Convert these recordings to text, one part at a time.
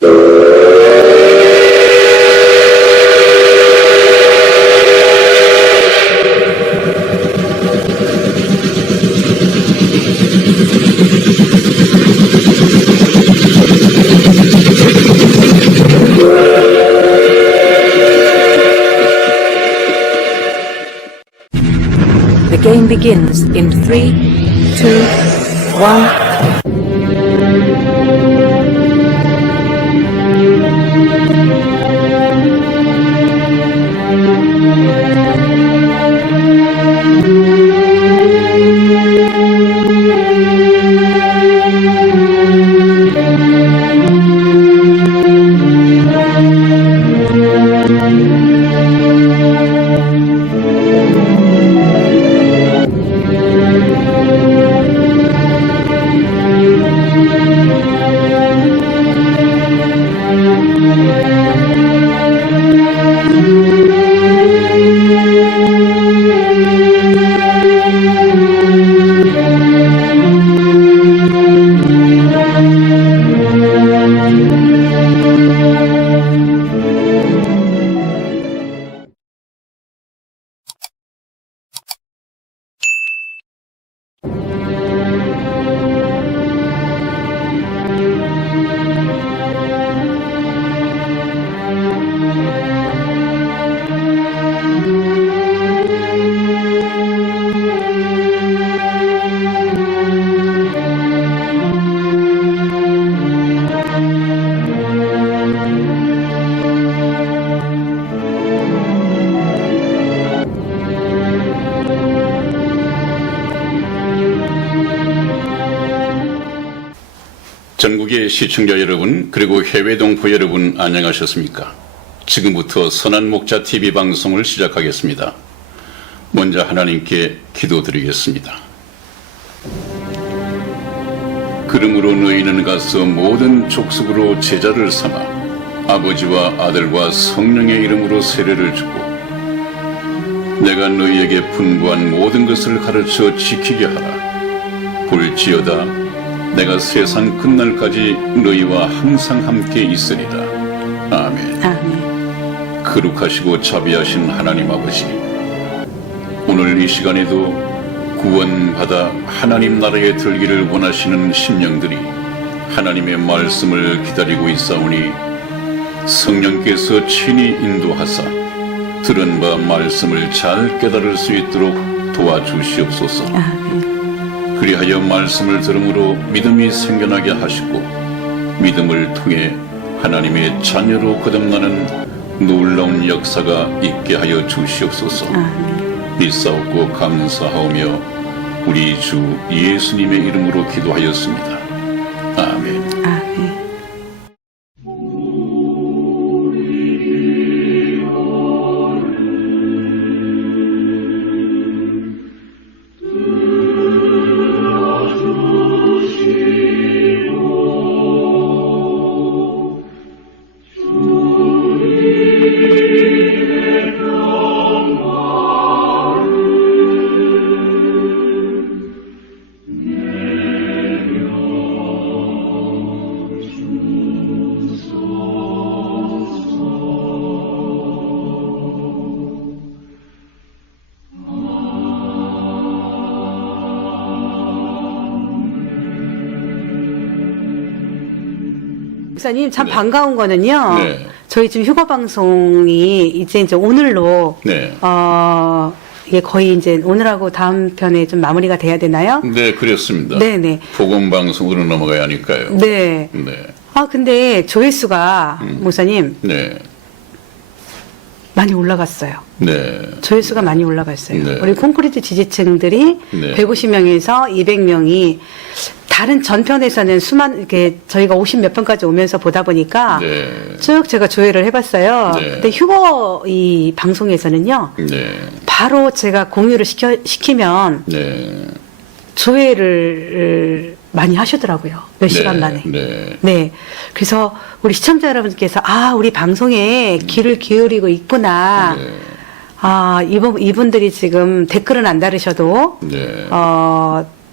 The game begins in 3, 2, 1. 전국의 시청자 여러분, 그리고 해외 동포 여러분, 안녕하셨습니까? 지금부터 선한 목자 TV 방송을 시작하겠습니다. 먼저 하나님께 기도드리겠습니다. 그러므로 너희는 가서 모든 족속으로 제자를 삼아 아버지와 아들과 성령의 이름으로 세례를 주고 내가 너희에게 분부한 모든 것을 가르쳐 지키게 하라. 볼지어다 내가 세상 끝날까지 너희와 항상 함께 있으리라. 아멘. 아멘. 거룩하시고 자비하신 하나님 아버지, 오늘 이 시간에도 구원받아 하나님 나라에 들기를 원하시는 심령들이 하나님의 말씀을 기다리고 있사오니 성령께서 친히 인도하사 들은 바 말씀을 잘 깨달을 수 있도록 도와주시옵소서. 아멘. 그리하여 말씀을 들음으로 믿음이 생겨나게 하시고 믿음을 통해 하나님의 자녀로 거듭나는 놀라운 역사가 있게 하여 주시옵소서. 믿사옵고 감사하오며 우리 주 예수님의 이름으로 기도하였습니다. 아멘. 아멘. 목사님 참 네. 반가운 거는요. 네. 저희 지금 휴가 방송이 이제 오늘로 네. 예, 거의 이제 오늘하고 다음 편에 좀 마무리가 돼야 되나요? 네, 그렇습니다. 네네. 복음 방송으로 넘어가야 하니까요. 네. 네. 근데 조회수가 목사님 네. 많이 올라갔어요. 네. 조회수가 많이 올라갔어요. 네. 우리 콘크리트 지지층들이 네. 150명에서 200명이 다른 전편에서는 이렇게 저희가 50 몇 편까지 오면서 보다 보니까 네. 쭉 제가 조회를 해봤어요. 네. 근데 휴거 이 방송에서는요. 네. 바로 제가 공유를 시키면 네. 조회를 많이 하시더라고요. 몇 시간 만에. 네. 네. 그래서 우리 시청자 여러분께서 우리 방송에 귀를 기울이고 있구나. 네. 이분들이 지금 댓글은 안 다르셔도 네.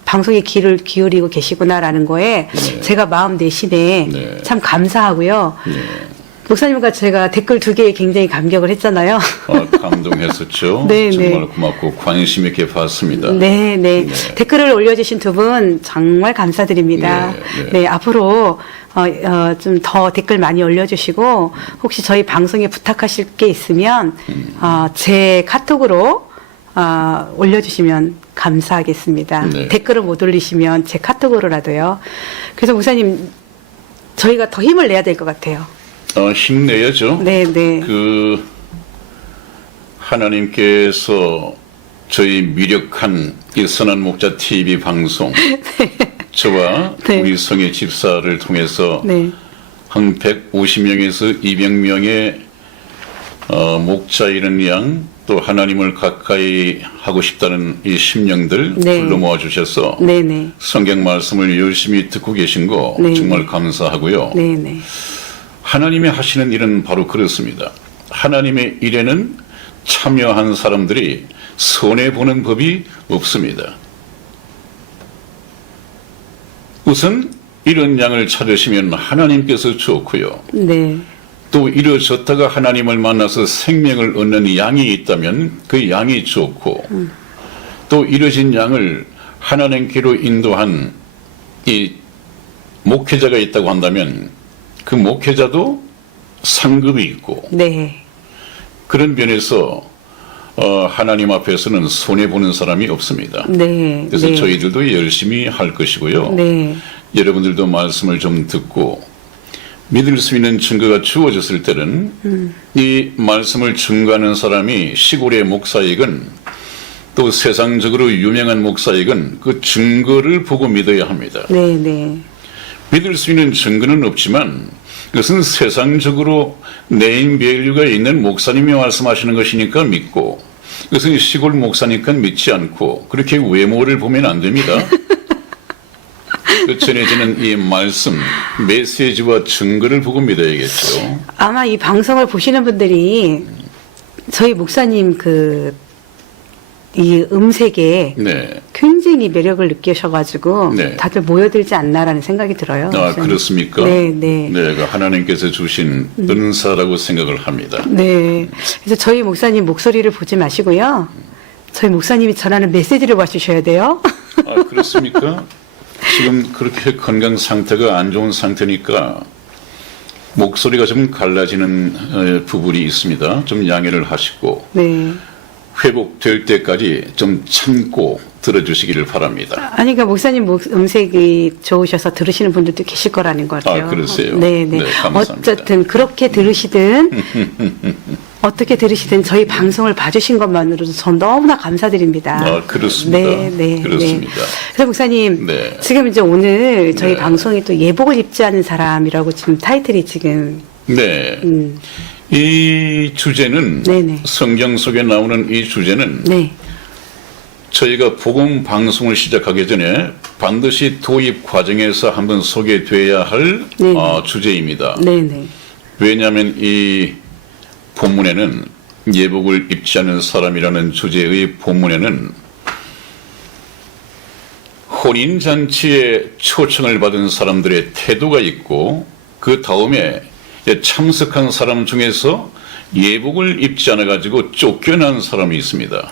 방송에 귀를 기울이고 계시구나라는 거에 네. 제가 마음 내심에 네. 참 감사하고요. 네. 목사님과 제가 댓글 2개에 굉장히 감격을 했잖아요. 감동했었죠. 네, 정말 네. 고맙고 관심 있게 봤습니다. 네, 네. 네. 댓글을 올려주신 두 분 정말 감사드립니다. 네, 네, 네. 앞으로 좀 더 댓글 많이 올려주시고 혹시 저희 방송에 부탁하실 게 있으면 제 카톡으로 올려주시면 감사하겠습니다. 네. 댓글을 못 올리시면 제 카톡으로라도요. 그래서 목사님 저희가 더 힘을 내야 될 것 같아요. 힘내야죠. 네, 네. 하나님께서 저희 미력한 이 선한 목자 TV 방송 저와 네. 우리 성의 집사를 통해서 네. 한 150명에서 200명의 목자 이런 양 또 하나님을 가까이 하고 싶다는 이 심령들 네. 불러 모아 주셔서 네, 네. 성경 말씀을 열심히 듣고 계신 거 네. 정말 감사하고요. 네, 네. 하나님이 하시는 일은 바로 그렇습니다. 하나님의 일에는 참여한 사람들이 손해보는 법이 없습니다. 우선 이런 양을 찾으시면 하나님께서 좋고요. 네. 또 이루어졌다가 하나님을 만나서 생명을 얻는 양이 있다면 그 양이 좋고 또 이루어진 양을 하나님께로 인도한 이 목회자가 있다고 한다면 그 목회자도 상급이 있고 네. 그런 면에서 하나님 앞에서는 손해보는 사람이 없습니다. 네. 그래서 네. 저희들도 열심히 할 것이고요. 네. 여러분들도 말씀을 좀 듣고 믿을 수 있는 증거가 주어졌을 때는 이 말씀을 증거하는 사람이 시골의 목사이건 또 세상적으로 유명한 목사이건 그 증거를 보고 믿어야 합니다. 네, 네. 믿을 수 있는 증거는 없지만 그것은 세상적으로 네임 밸류가 있는 목사님이 말씀하시는 것이니까 믿고 그것은 시골 목사니까 믿지 않고 그렇게 외모를 보면 안 됩니다. 전해지는 이 말씀, 메시지와 증거를 보고 믿어야겠죠. 아마 이 방송을 보시는 분들이 저희 목사님 이 음색에 네. 굉장히 매력을 느끼셔가지고 네. 다들 모여들지 않나라는 생각이 들어요. 목사님. 그렇습니까? 네, 네. 그 하나님께서 주신 은사라고 생각을 합니다. 네. 그래서 저희 목사님 목소리를 보지 마시고요. 저희 목사님이 전하는 메시지를 봐주셔야 돼요. 그렇습니까? 지금 그렇게 건강 상태가 안 좋은 상태니까 목소리가 좀 갈라지는 부분이 있습니다. 좀 양해를 하시고 네. 회복될 때까지 좀 참고 들어주시기를 바랍니다. 아니, 그러니까 목사님 음색이 좋으셔서 들으시는 분들도 계실 거라는 거죠. 그러세요? 네, 네. 네, 감사합니다. 어쨌든 그렇게 들으시든 어떻게 들으시든 저희 방송을 봐주신 것만으로도 전 너무나 감사드립니다. 그렇습니다. 네, 네, 그렇습니다. 네. 그래서 목사님, 네. 지금 이제 오늘 저희 네. 방송이 또 예복을 입지 않은 사람이라고 지금 타이틀이 지금 네. 이 주제는 네네. 성경 속에 나오는 이 주제는 네, 저희가 복음 방송을 시작하기 전에 반드시 도입 과정에서 한번 소개돼야 할 네. 주제입니다. 네, 네, 왜냐하면 이 본문에는 예복을 입지 않은 사람이라는 주제의 본문에는 혼인잔치에 초청을 받은 사람들의 태도가 있고 그 다음에 참석한 사람 중에서 예복을 입지 않아 가지고 쫓겨난 사람이 있습니다.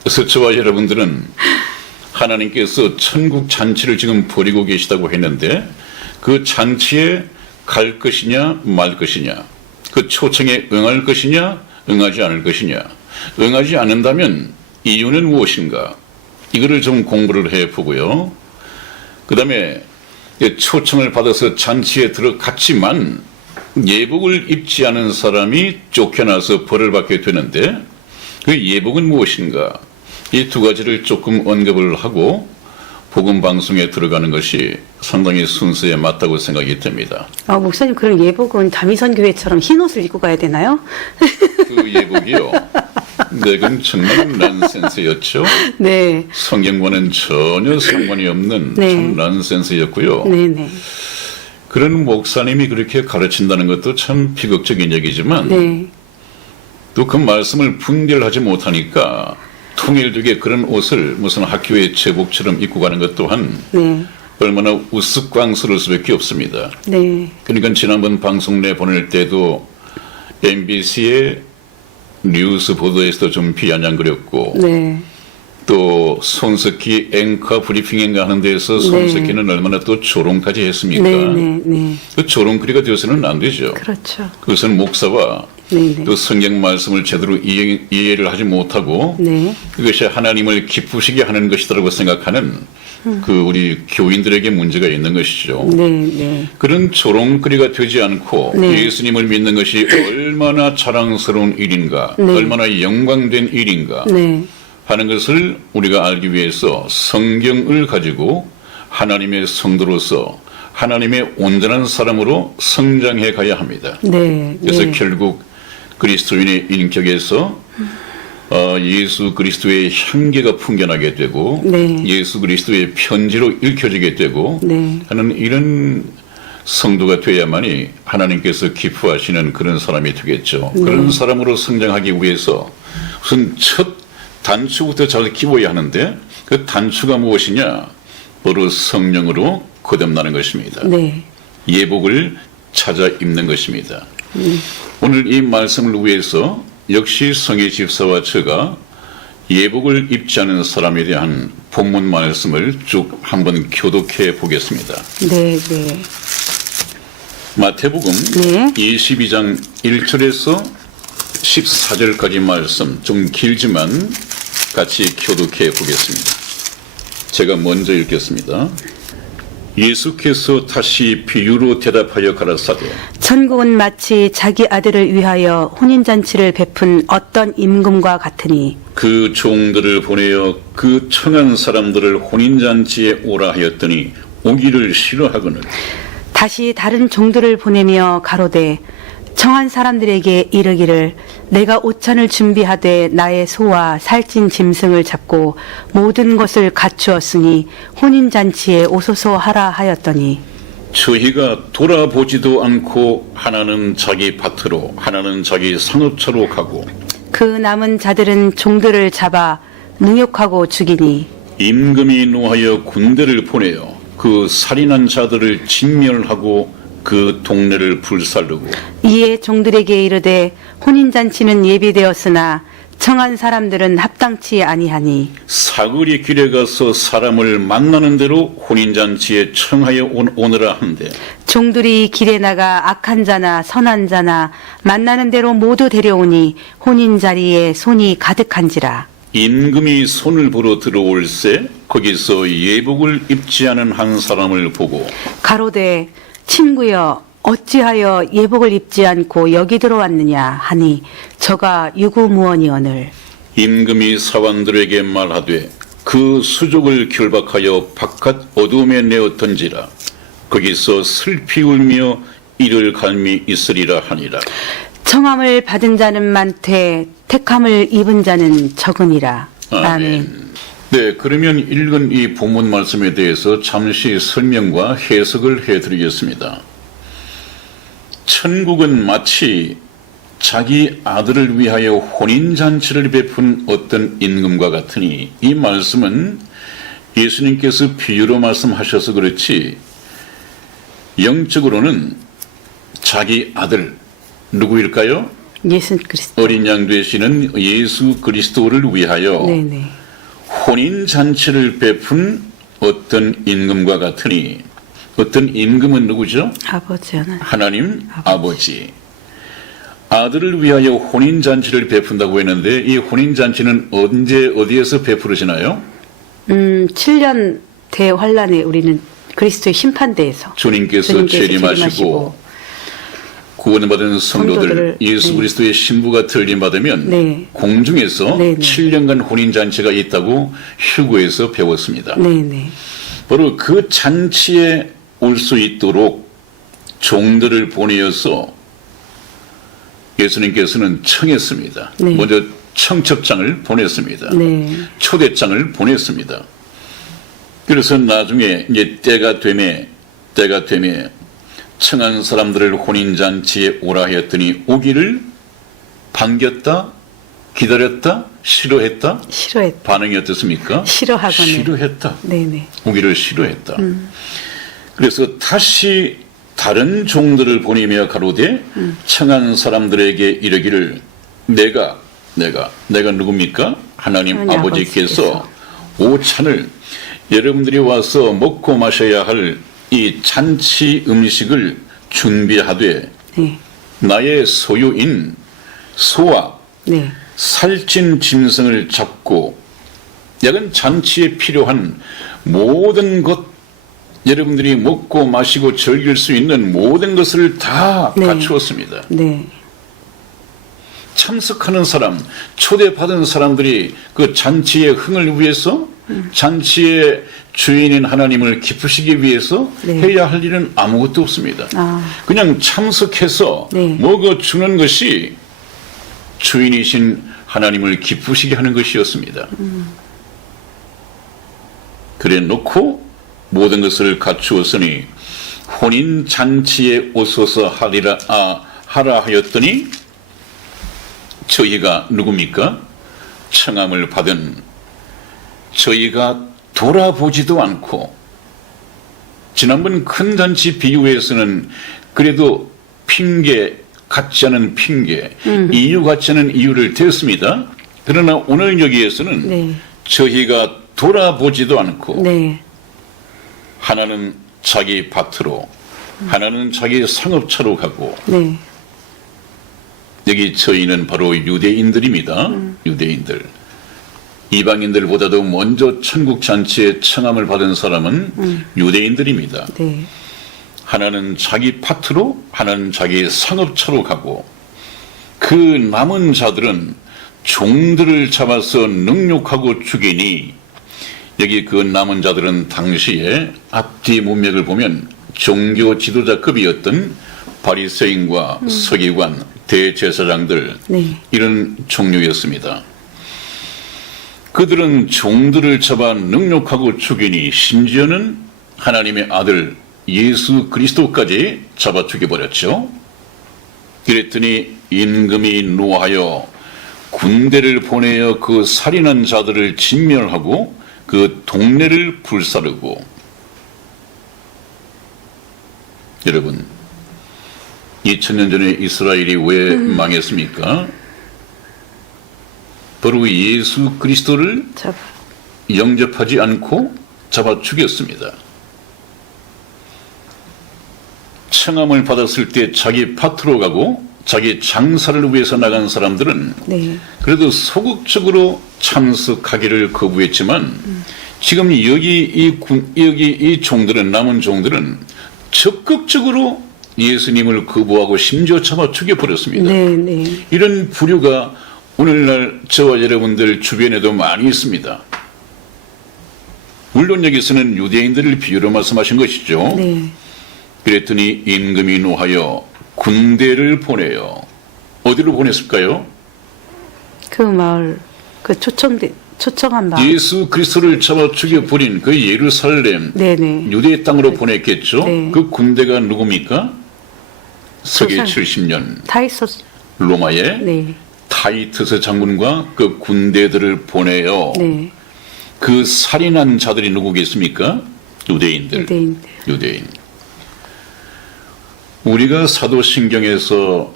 그래서 저와 여러분들은 하나님께서 천국 잔치를 지금 벌이고 계시다고 했는데 그 잔치에 갈 것이냐 말 것이냐, 그 초청에 응할 것이냐 응하지 않을 것이냐, 응하지 않는다면 이유는 무엇인가, 이거를 좀 공부를 해보고요. 그 다음에 초청을 받아서 잔치에 들어갔지만 예복을 입지 않은 사람이 쫓겨나서 벌을 받게 되는데 그 예복은 무엇인가, 이 두 가지를 조금 언급을 하고 복음 방송에 들어가는 것이 상당히 순서에 맞다고 생각이 됩니다. 목사님, 그럼 예복은 다미선 교회처럼 흰 옷을 입고 가야 되나요? 그 예복이요. 네, 그건 정말 넌센스였죠. 네, 성경과는 전혀 상관이 없는 네. 참 넌센스였고요. 네, 네, 그런 목사님이 그렇게 가르친다는 것도 참 비극적인 얘기지만 네, 또 그 말씀을 분별하지 못하니까 통일되게 그런 옷을 무슨 학교의 제복처럼 입고 가는 것 또한 네. 얼마나 우스꽝스러울 수밖에 없습니다. 네. 그러니까 지난번 방송 내 보낼 때도 MBC의 뉴스 보도에서도 좀 비아냥거렸고 네. 또 손석희 앵커 브리핑인가 하는 데서 손석희는 얼마나 또 조롱까지 했습니까? 네. 네. 네. 그 조롱거리가 되어서는 안 되죠. 그렇죠. 그것은 목사와 네. 네. 또 성경 말씀을 제대로 이해를 하지 못하고 네. 그것이 하나님을 기쁘시게 하는 것이라고 생각하는 그 우리 교인들에게 문제가 있는 것이죠. 네. 네. 그런 조롱거리가 되지 않고 네. 예수님을 믿는 것이 얼마나 자랑스러운 일인가, 네. 얼마나 영광된 일인가 네. 하는 것을 우리가 알기 위해서 성경을 가지고 하나님의 성도로서 하나님의 온전한 사람으로 성장해 가야 합니다. 네. 그래서 네. 결국 그리스도인의 인격에서 예수 그리스도의 향기가 풍겨나게 되고 네. 예수 그리스도의 편지로 읽혀지게 되고 네. 하는 이런 성도가 되어야만이 하나님께서 기뻐하시는 그런 사람이 되겠죠. 네. 그런 사람으로 성장하기 위해서 우선 첫 단추부터 잘 키워야 하는데 그 단추가 무엇이냐? 바로 성령으로 거듭나는 것입니다. 네. 예복을 찾아 입는 것입니다. 오늘 이 말씀을 위해서 역시 성의 집사와 제가 예복을 입지 않은 사람에 대한 본문 말씀을 쭉 한번 교독해 보겠습니다. 네. 네. 마태복음 네. 22장 1절에서 14절까지 말씀 좀 길지만 같이 교독해 보겠습니다. 제가 먼저 읽겠습니다. 예수께서 다시 비유로 대답하여 가라사대 천국은 마치 자기 아들을 위하여 혼인잔치를 베푼 어떤 임금과 같으니 그 종들을 보내어 그 청한 사람들을 혼인잔치에 오라 하였더니 오기를 싫어하거늘 다시 다른 종들을 보내며 가로되 청한 사람들에게 이르기를 내가 오찬을 준비하되 나의 소와 살찐 짐승을 잡고 모든 것을 갖추었으니 혼인잔치에 오소서 하라 하였더니 저희가 돌아보지도 않고 하나는 자기 밭으로 하나는 자기 상업처로 가고 그 남은 자들은 종들을 잡아 능욕하고 죽이니 임금이 노하여 군대를 보내어 그 살인한 자들을 진멸하고 그 동네를 불살르고 이에 종들에게 이르되 혼인잔치는 예비되었으나 청한 사람들은 합당치 아니하니 사거리 길에 가서 사람을 만나는 대로 혼인잔치에 청하여 오느라 한대 종들이 길에 나가 악한 자나 선한 자나 만나는 대로 모두 데려오니 혼인 자리에 손이 가득한지라. 임금이 손을 보러 들어올세 거기서 예복을 입지 않은 한 사람을 보고 가로되 친구여 어찌하여 예복을 입지 않고 여기 들어왔느냐 하니 저가 유구무원이오늘. 임금이 사관들에게 말하되 그 수족을 결박하여 바깥 어두움에 내어 던지라 거기서 슬피 울며 이를 갈미 있으리라 하니라. 청함을 받은 자는 많되 택함을 입은 자는 적으니라. 아멘. 네, 그러면 읽은 이 본문 말씀에 대해서 잠시 설명과 해석을 해드리겠습니다. 천국은 마치 자기 아들을 위하여 혼인잔치를 베푼 어떤 임금과 같으니 이 말씀은 예수님께서 비유로 말씀하셔서 그렇지 영적으로는 자기 아들 누구일까요? 예수 그리스도. 어린 양 되시는 예수 그리스도를 위하여 네네. 혼인잔치를 베푼 어떤 임금과 같으니 어떤 임금은 누구죠? 아버지 하나. 하나님 아버지. 아들을 위하여 혼인잔치를 베푼다고 했는데 이 혼인잔치는 언제 어디에서 베풀어지나요? 7년 대환란에 우리는 그리스도의 심판대에서 주님께서 재림하시고 구원받은 성도들 성도들을, 예수 네. 그리스도의 신부가 들림받으면 네. 공중에서 공중에서 7년간 혼인잔치가 있다고 휴거에서 배웠습니다. 네네. 바로 그 잔치에 올 수 있도록 종들을 보내어서 예수님께서는 청했습니다. 네. 먼저 청첩장을 보냈습니다. 네. 초대장을 보냈습니다. 그래서 나중에 이제 때가 되매 청한 사람들을 혼인잔치에 오라 하였더니 오기를 반겼다, 기다렸다, 싫어했다? 싫어했다. 반응이 어떻습니까? 싫어하거나. 싫어했다. 네네. 우리를 싫어했다. 그래서 다시 다른 종들을 보내며 가로되 청한 사람들에게 이르기를 내가 누굽니까? 하나님 하나님 아버지께서 오찬을 여러분들이 와서 먹고 마셔야 할 이 잔치 음식을 준비하되 네. 나의 소유인 소와 네. 살찐 짐승을 잡고 야근 잔치에 필요한 모든 것 여러분들이 먹고 마시고 즐길 수 있는 모든 것을 다 네. 갖추었습니다. 네. 참석하는 사람, 초대받은 사람들이 그 잔치의 흥을 위해서 잔치의 주인인 하나님을 기쁘시기 위해서 네. 해야 할 일은 아무것도 없습니다. 그냥 참석해서 네. 먹어주는 것이 주인이신 하나님을 기쁘시게 하는 것이었습니다. 그래 놓고 모든 것을 갖추었으니 혼인 잔치에 오소서 하라 하였더니 저희가 누굽니까? 청함을 받은 저희가 돌아보지도 않고 지난번 큰 잔치 비유에서는 그래도 핑계 같지 않은 핑계 이유 같지 않은 이유를 대었습니다. 그러나 오늘 여기에서는 네. 저희가 돌아보지도 않고 네. 하나는 자기 밭으로 하나는 자기 상업차로 가고 네. 여기 저희는 바로 유대인들입니다. 유대인들. 이방인들보다도 먼저 천국 잔치에 청함을 받은 사람은 유대인들입니다. 네. 하나는 자기 밭으로 하나는 자기 상업차로 가고 그 남은 자들은 종들을 잡아서 능욕하고 죽이니 여기 그 남은 자들은 당시에 앞뒤 문맥을 보면 종교 지도자급이었던 바리새인과 서기관, 대제사장들 네. 이런 종류였습니다. 그들은 종들을 잡아 능욕하고 죽이니 심지어는 하나님의 아들 예수 그리스도까지 잡아 죽여버렸죠. 그랬더니 임금이 노하여 군대를 보내어 그 살인한 자들을 진멸하고 그 동네를 불사르고 여러분 2000년 전에 이스라엘이 왜 망했습니까? 바로 예수 그리스도를 잡아. 영접하지 않고 잡아 죽였습니다. 청함을 받았을 때 자기 밭으로 가고 자기 장사를 위해서 나간 사람들은 네. 그래도 소극적으로 참석하기를 거부했지만 지금 여기 이 종들은 남은 종들은 적극적으로 예수님을 거부하고 심지어 잡아 죽여버렸습니다. 네. 네. 이런 부류가 오늘날 저와 여러분들 주변에도 많이 있습니다. 물론 여기서는 유대인들을 비유로 말씀하신 것이죠. 네. 그랬더니 임금이 노하여 군대를 보내요. 어디로 보냈을까요? 그 마을 그 초청한 마을. 예수 그리스도를 잡아 죽여버린 그 예루살렘 네네. 유대 땅으로 보냈겠죠. 네. 그 군대가 누굽니까? 서기 소산. 70년 다이소스. 로마의 네. 타이투스 장군과 그 군대들을 보내요. 네. 그 살인한 자들이 누구겠습니까? 유대인들. 유대인들. 유대인. 우리가 사도신경에서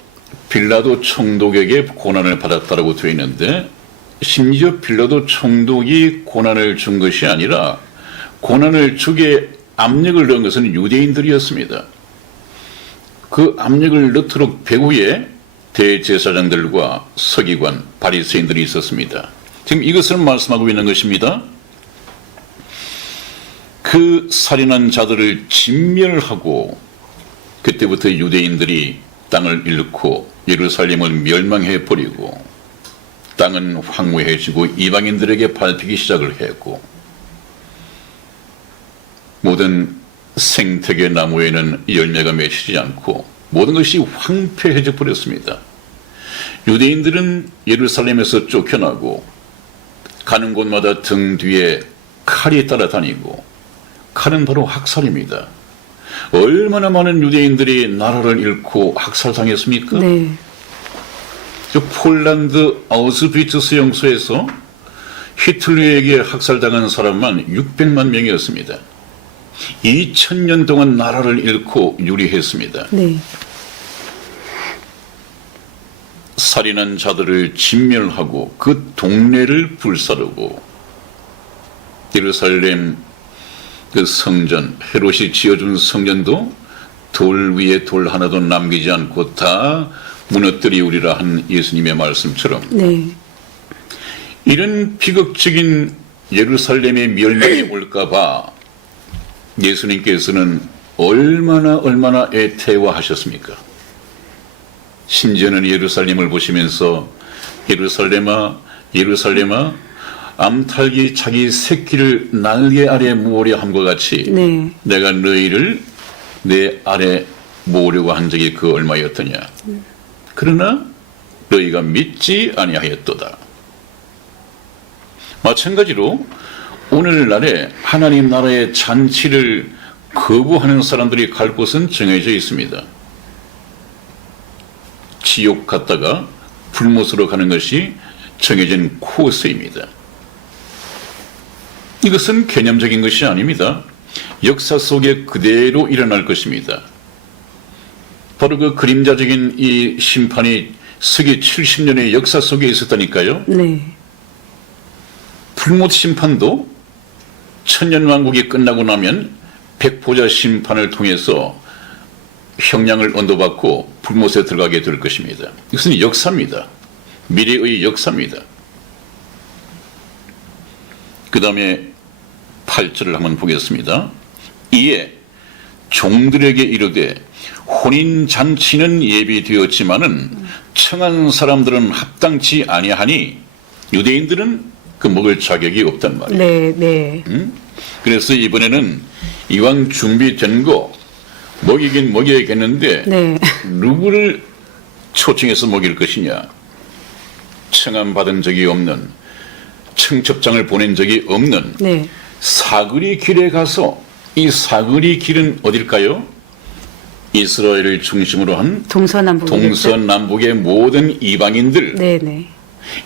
빌라도 총독에게 고난을 받았다라고 되어 있는데 심지어 빌라도 총독이 고난을 준 것이 아니라 고난을 주게 압력을 넣은 것은 유대인들이었습니다. 그 압력을 넣도록 배후에 대제사장들과 서기관, 바리새인들이 있었습니다. 지금 이것을 말씀하고 있는 것입니다. 그 살인한 자들을 진멸하고 그때부터 유대인들이 땅을 잃고 예루살렘을 멸망해 버리고 땅은 황무해지고 이방인들에게 밟히기 시작을 했고 모든 생태계 나무에는 열매가 맺히지 않고 모든 것이 황폐해져 버렸습니다. 유대인들은 예루살렘에서 쫓겨나고 가는 곳마다 등 뒤에 칼이 따라다니고 칼은 바로 학살입니다. 얼마나 많은 유대인들이 나라를 잃고 학살당했습니까? 네. 폴란드 아우슈비츠 수용소에서 히틀러에게 학살당한 사람만 600만 명이었습니다. 2000년 동안 나라를 잃고 유리했습니다. 네. 살인한 자들을 진멸하고 그 동네를 불사르고 예루살렘 그 성전, 헤롯이 지어준 성전도 돌 위에 돌 하나도 남기지 않고 다 무너뜨리우리라 한 예수님의 말씀처럼 네. 이런 비극적인 예루살렘의 멸망이 올까봐 예수님께서는 얼마나 애태워하셨습니까? 심지어는 예루살렘을 보시면서 예루살렘아 예루살렘아 암탉이 자기 새끼를 날개 아래 모으려 함과 같이 네. 내가 너희를 내 아래 모으려고 한 적이 그 얼마였더냐. 그러나 너희가 믿지 아니하였도다. 마찬가지로 오늘날에 하나님 나라의 잔치를 거부하는 사람들이 갈 곳은 정해져 있습니다. 지옥 갔다가 불못으로 가는 것이 정해진 코스입니다. 이것은 개념적인 것이 아닙니다. 역사 속에 그대로 일어날 것입니다. 바로 그 그림자적인 이 심판이 서기 70년의 역사 속에 있었다니까요. 네. 불못 심판도 천년왕국이 끝나고 나면 백보자 심판을 통해서 형량을 언도받고 불못에 들어가게 될 것입니다. 이것은 역사입니다. 미래의 역사입니다. 그 다음에 8절을 한번 보겠습니다. 이에 종들에게 이르되 혼인잔치는 예비되었지만은 청한 사람들은 합당치 아니하니 유대인들은 그 먹을 자격이 없단 말이에요. 네. 네. 그래서 이번에는 이왕 준비된 거 먹이긴 먹여야겠는데 네. 누구를 초청해서 먹일 것이냐. 청함 받은 적이 없는, 청첩장을 보낸 적이 없는 네. 사거리 길에 가서, 이 사거리 길은 어딜까요? 이스라엘을 중심으로 한 동서남북의 모든 이방인들. 네네.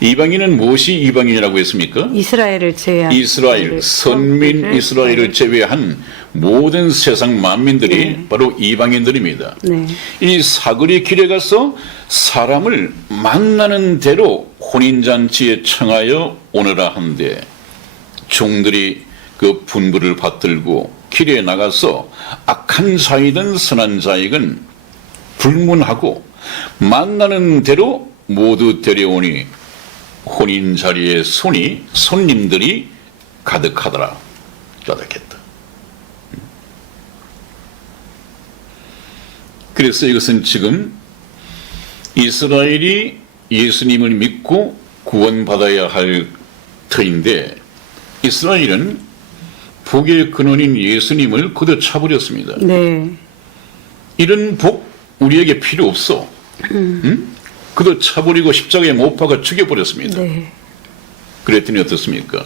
이방인은 무엇이 이방인이라고 했습니까? 이스라엘을 제외한 이스라엘, 선민 이스라엘을 제외한 모든 세상 만민들이 네. 바로 이방인들입니다. 네. 이 사거리 길에 가서 사람을 만나는 대로 혼인잔치에 청하여 오너라 한데 종들이 그 분부를 받들고 길에 나가서 악한 자이든 선한 자이든 불문하고 만나는 대로 모두 데려오니 혼인 자리에 손님들이 가득하더라. 까닭했다. 그래서 이것은 지금 이스라엘이 예수님을 믿고 구원받아야 할 터인데 이스라엘은 복의 근원인 예수님을 걷어차버렸습니다. 네. 이런 복 우리에게 필요 없어. 응? 걷어차버리고 십자가에 못 박아 죽여버렸습니다. 네. 그랬더니 어떻습니까?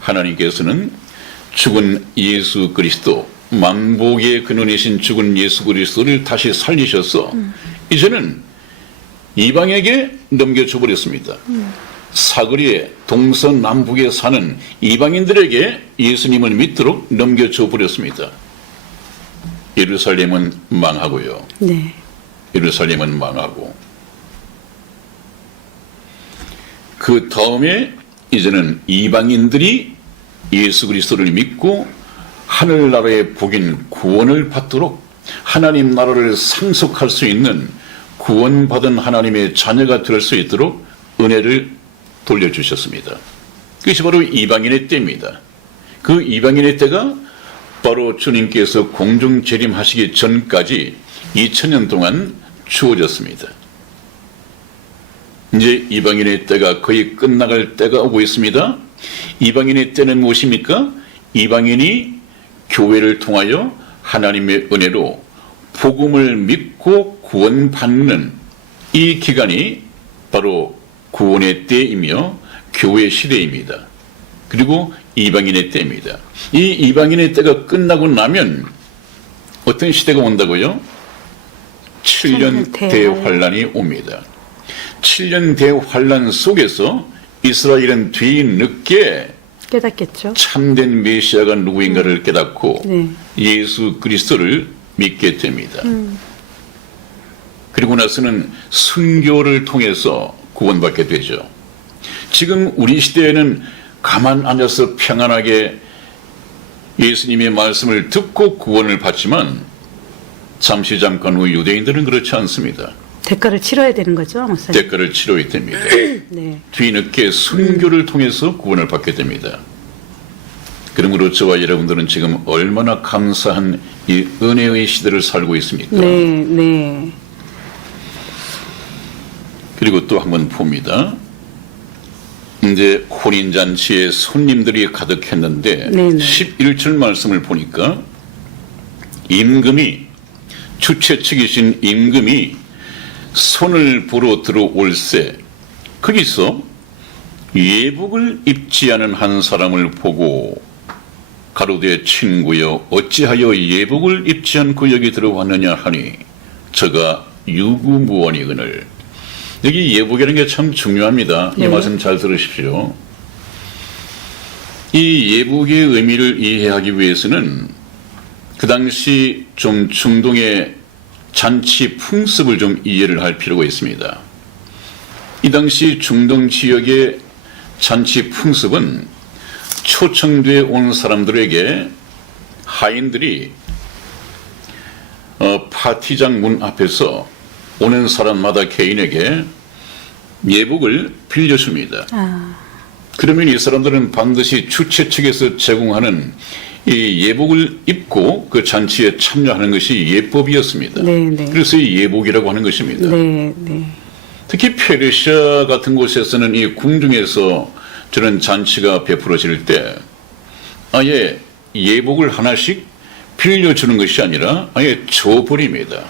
하나님께서는 죽은 예수 그리스도, 만복의 근원이신 죽은 예수 그리스도를 다시 살리셔서 이제는 이방에게 넘겨줘 버렸습니다. 사거리에 동서남북에 사는 이방인들에게 예수님을 믿도록 넘겨줘 버렸습니다. 예루살렘은 망하고요. 네. 예루살렘은 망하고 그 다음에 이제는 이방인들이 예수 그리스도를 믿고 하늘나라의 복인 구원을 받도록 하나님 나라를 상속할 수 있는 구원받은 하나님의 자녀가 될 수 있도록 은혜를 돌려주셨습니다. 그것이 바로 이방인의 때입니다. 그 이방인의 때가 바로 주님께서 공중 재림하시기 전까지 2000년 동안 주어졌습니다. 이제 이방인의 때가 거의 끝나갈 때가 오고 있습니다. 이방인의 때는 무엇입니까? 이방인이 교회를 통하여 하나님의 은혜로 복음을 믿고 구원받는 이 기간이 바로 구원의 때이며 교회 시대입니다. 그리고 이방인의 때입니다. 이 이방인의 때가 끝나고 나면 어떤 시대가 온다고요? 7년 대환란이 옵니다. 7년 대환란 속에서 이스라엘은 뒤늦게 깨닫겠죠. 참된 메시아가 누구인가를 깨닫고 네. 예수 그리스도를 믿게 됩니다. 그리고 나서는 순교를 통해서 구원받게 되죠. 지금 우리 시대에는 가만 앉아서 평안하게 예수님의 말씀을 듣고 구원을 받지만 잠시 잠깐 후 유대인들은 그렇지 않습니다. 대가를 치러야 되는 거죠, 목사님? 대가를 치러야 됩니다. 네. 뒤늦게 순교를 통해서 구원을 받게 됩니다. 그러므로 저와 여러분들은 지금 얼마나 감사한 이 은혜의 시대를 살고 있습니까? 네, 네. 그리고 또 한번 봅니다. 이제 혼인잔치에 손님들이 가득했는데 네네. 11절 말씀을 보니까 임금이 주최 측이신 임금이 손을 보러 들어올세 거기서 예복을 입지 않은 한 사람을 보고 가로되 친구여 어찌하여 예복을 입지 않고 여기 들어왔느냐 하니 저가 유구무원이거늘. 여기 예복이라는 게 참 중요합니다. 네. 이 말씀 잘 들으십시오. 이 예복의 의미를 이해하기 위해서는 그 당시 좀 중동의 잔치 풍습을 좀 이해를 할 필요가 있습니다. 이 당시 중동 지역의 잔치 풍습은 초청돼 온 사람들에게 하인들이 파티장 문 앞에서 오는 사람마다 개인에게 예복을 빌려줍니다. 그러면 이 사람들은 반드시 주최 측에서 제공하는 이 예복을 입고 그 잔치에 참여하는 것이 예법이었습니다. 네, 네. 그래서 이 예복이라고 하는 것입니다. 네, 네. 특히 페르시아 같은 곳에서는 이 궁중에서 저런 잔치가 베풀어질 때 아예 예복을 하나씩 빌려주는 것이 아니라 아예 줘버립니다.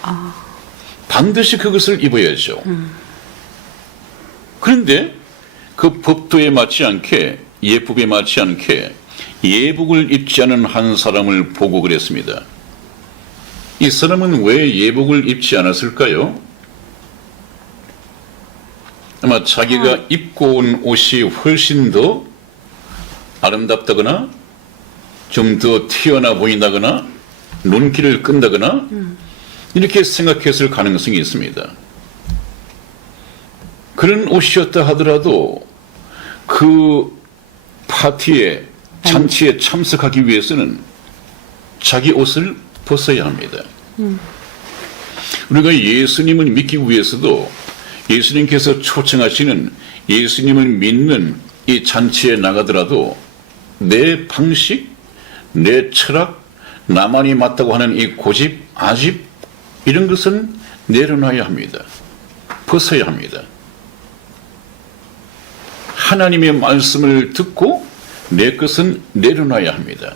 반드시 그것을 입어야죠. 그런데 그 법도에 맞지 않게 예법에 맞지 않게 예복을 입지 않은 한 사람을 보고 그랬습니다. 이 사람은 왜 예복을 입지 않았을까요? 아마 자기가 입고 온 옷이 훨씬 더 아름답다거나 좀 더 튀어나 보인다거나 눈길을 끈다거나 이렇게 생각했을 가능성이 있습니다. 그런 옷이었다 하더라도 그 파티에 잔치에 참석하기 위해서는 자기 옷을 벗어야 합니다. 우리가 예수님을 믿기 위해서도 예수님께서 초청하시는 예수님을 믿는 이 잔치에 나가더라도 내 방식, 내 철학, 나만이 맞다고 하는 이 고집, 아집 이런 것은 내려놔야 합니다. 벗어야 합니다. 하나님의 말씀을 듣고 내 것은 내려놔야 합니다.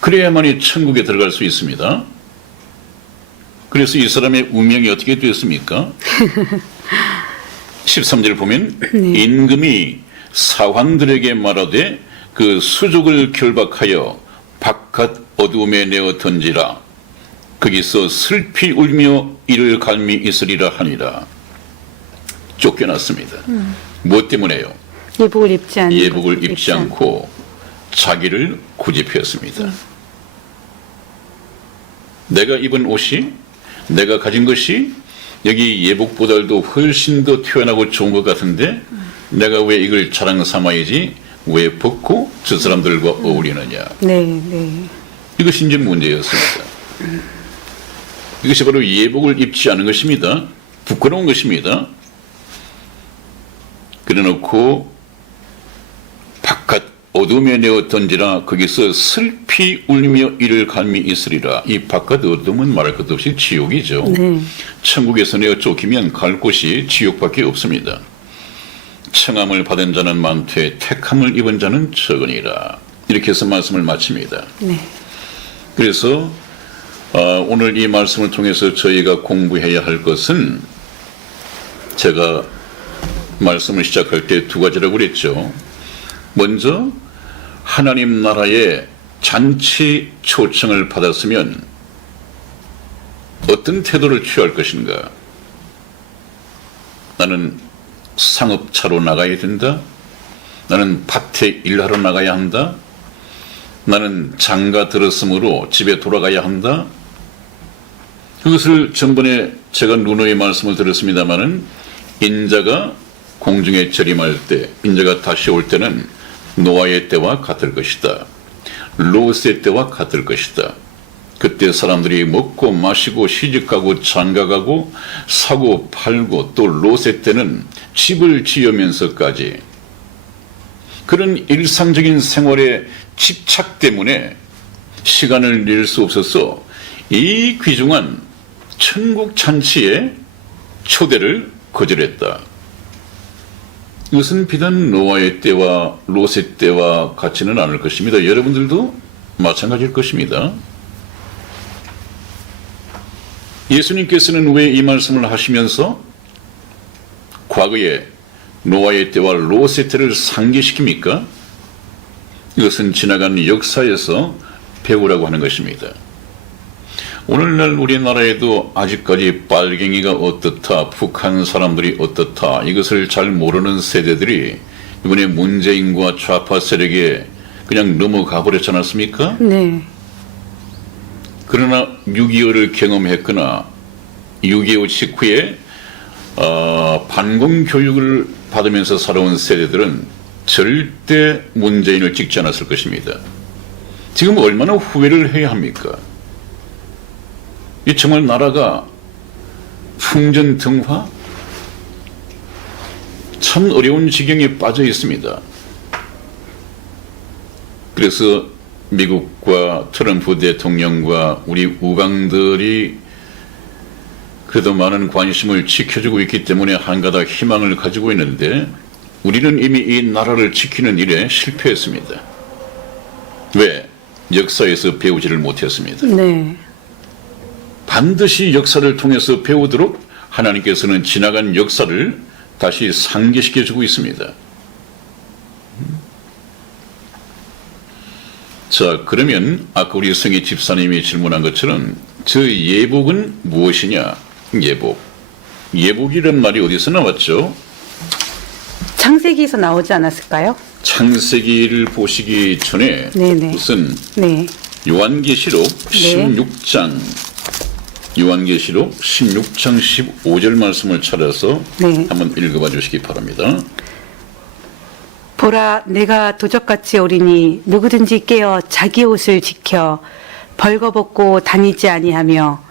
그래야만이 천국에 들어갈 수 있습니다. 그래서 이 사람의 운명이 어떻게 되었습니까? 13절 보면 임금이 사환들에게 말하되 그 수족을 결박하여 바깥 어두움에 내어 던지라. 거기서 슬피 울며 이를 갈미 있으리라 하니라. 쫓겨났습니다. 무엇 때문에요? 예복을 입지 않고 예복을 입지 않고 자기를 고집했습니다. 내가 입은 옷이 내가 가진 것이 여기 예복보다도 훨씬 더 튀어나고 좋은 것 같은데 내가 왜 이걸 자랑 삼아야지 왜 벗고 저 사람들과 어울리느냐. 네, 네. 이것이 이제 문제였습니다. 이것이 바로 예복을 입지 않은 것입니다. 부끄러운 것입니다. 그래놓고 바깥 어둠에 내어 던지라. 거기서 슬피 울며 이를 갈미 있으리라. 이 바깥 어둠은 말할 것도 없이 지옥이죠. 네. 천국에서 내어 쫓기면 갈 곳이 지옥밖에 없습니다. 청함을 받은 자는 많되 택함을 입은 자는 적으니라. 이렇게 해서 말씀을 마칩니다. 네. 그래서 오늘 이 말씀을 통해서 저희가 공부해야 할 것은 제가 말씀을 시작할 때 두 가지라고 그랬죠. 먼저 하나님 나라의 잔치 초청을 받았으면 어떤 태도를 취할 것인가. 나는 상업차로 나가야 된다. 나는 밭에 일하러 나가야 한다. 나는 장가 들었으므로 집에 돌아가야 한다. 그것을 전번에 제가 누누이 말씀을 드렸습니다마는 인자가 공중에 재림할 때, 인자가 다시 올 때는 노아의 때와 같을 것이다. 롯의 때와 같을 것이다. 그때 사람들이 먹고 마시고 시집가고 장가가고 사고 팔고 또 롯의 때는 집을 지으면서까지 그런 일상적인 생활의 집착 때문에 시간을 낼 수 없어서 이 귀중한 천국 잔치의 초대를 거절했다. 이것은 비단 노아의 때와 롯의 때와 같지는 않을 것입니다. 여러분들도 마찬가지일 것입니다. 예수님께서는 왜 이 말씀을 하시면서 과거에 노아의 때와 롯의 때를 상기시킵니까? 이것은 지나간 역사에서 배우라고 하는 것입니다. 오늘날 우리나라에도 아직까지 빨갱이가 어떻다, 북한 사람들이 어떻다, 이것을 잘 모르는 세대들이 이번에 문재인과 좌파 세력에 그냥 넘어가 버렸지 않았습니까? 네. 그러나 6.25를 경험했거나 6.25 직후에 반공 교육을 받으면서 살아온 세대들은 절대 문재인을 찍지 않았을 것입니다. 지금 얼마나 후회를 해야 합니까? 이 정말 나라가 풍전등화? 참 어려운 지경에 빠져 있습니다. 그래서 미국과 트럼프 대통령과 우리 우방들이 그래도 많은 관심을 지켜주고 있기 때문에 한가닥 희망을 가지고 있는데 우리는 이미 이 나라를 지키는 일에 실패했습니다. 왜? 역사에서 배우지를 못했습니다. 네. 반드시 역사를 통해서 배우도록 하나님께서는 지나간 역사를 다시 상기시켜주고 있습니다. 자, 그러면 아까 우리 성희 집사님이 질문한 것처럼 저 예복은 무엇이냐? 예복. 예복이란 말이 어디서 나왔죠? 창세기에서 나오지 않았을까요? 창세기를 보시기 전에 네네. 우선 네. 요한계시록 16장 요한계시록 16장 15절 말씀을 찾아서 네. 한번 읽어봐 주시기 바랍니다. 보라, 내가 도적같이 오리니 누구든지 깨어 자기 옷을 지켜 벌거벗고 다니지 아니하며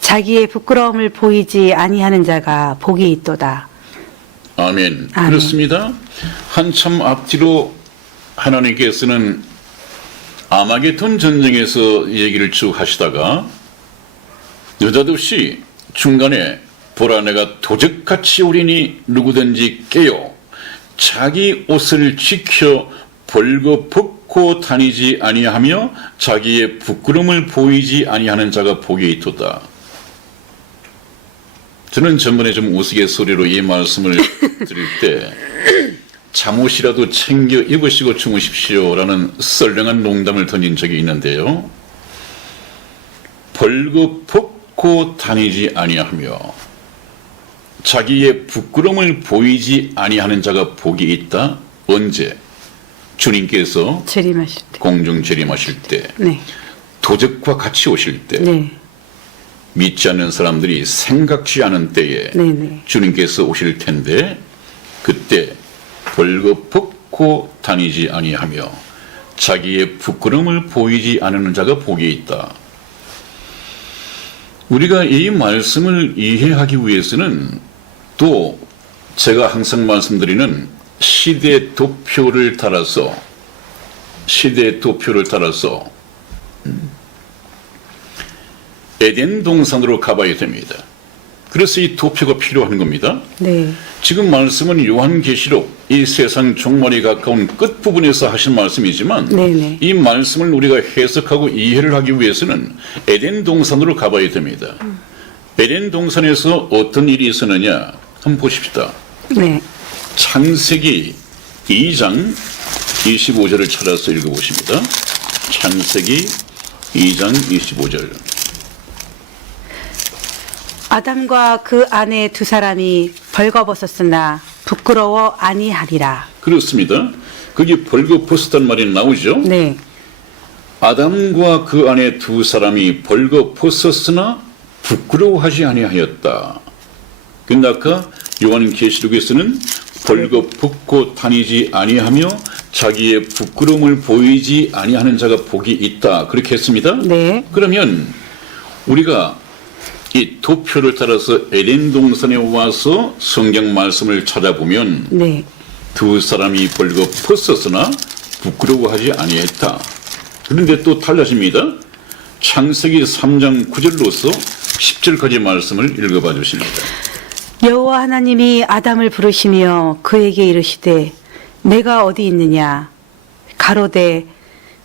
자기의 부끄러움을 보이지 아니하는 자가 복이 있도다. 아멘. 아멘. 그렇습니다. 한참 앞뒤로 하나님께서는 아마게돈 전쟁에서 얘기를 쭉 하시다가 느닷없이 중간에 보라 내가 도적같이 오리니 누구든지 깨어 자기 옷을 지켜 벌거벗고 다니지 아니하며 자기의 부끄러움을 보이지 아니하는 자가 복이 있도다. 저는 전번에 좀 우스갯소리로 이 말씀을 드릴 때 잠옷이라도 챙겨 입으시고 주무십시오라는 썰렁한 농담을 던진 적이 있는데요. 벌거벗고 다니지 아니하며 자기의 부끄러움을 보이지 아니하는 자가 복이 있다. 언제? 주님께서 재림하실 때. 공중 재림하실 때, 네. 도적과 같이 오실 때, 네. 믿지 않는 사람들이 생각지 않은 때에 네네. 주님께서 오실 텐데 그때 벌거벗고 다니지 아니하며 자기의 부끄러움을 보이지 않는 자가 복이 있다. 우리가 이 말씀을 이해하기 위해서는 또 제가 항상 말씀드리는 시대 도표를 따라서 에덴 동산으로 가봐야 됩니다. 그래서 이 도표가 필요한 겁니다. 네. 지금 말씀은 요한계시록 이 세상 종말에 가까운 끝부분에서 하신 말씀이지만 네네. 이 말씀을 우리가 해석하고 이해를 하기 위해서는 에덴 동산으로 가봐야 됩니다. 에덴 동산에서 어떤 일이 있었느냐 한번 보십시다. 네. 창세기 2장 25절을 찾아서 읽어보십니다. 창세기 2장 25절. 아담과 그 아내 두 사람이 벌거벗었으나 부끄러워 아니하리라. 그렇습니다. 거기 벌거벗었단 말이 나오죠. 네, 아담과 그 아내 두 사람이 벌거벗었으나 부끄러워하지 아니하였다. 근데 아까 요한계시록에서는 벌거벗고 다니지 아니하며 자기의 부끄러움을 보이지 아니하는 자가 복이 있다. 그렇게 했습니다. 네, 그러면 우리가 이 도표를 따라서 에덴 동산에 와서 성경 말씀을 찾아보면 네, 두 사람이 벌거벗었으나 부끄러워하지 아니했다. 그런데 또 달라집니다. 창세기 3장 9절로서 10절까지 말씀을 읽어봐 주십니다. 여호와 하나님이 아담을 부르시며 그에게 이르시되 내가 어디 있느냐 가로되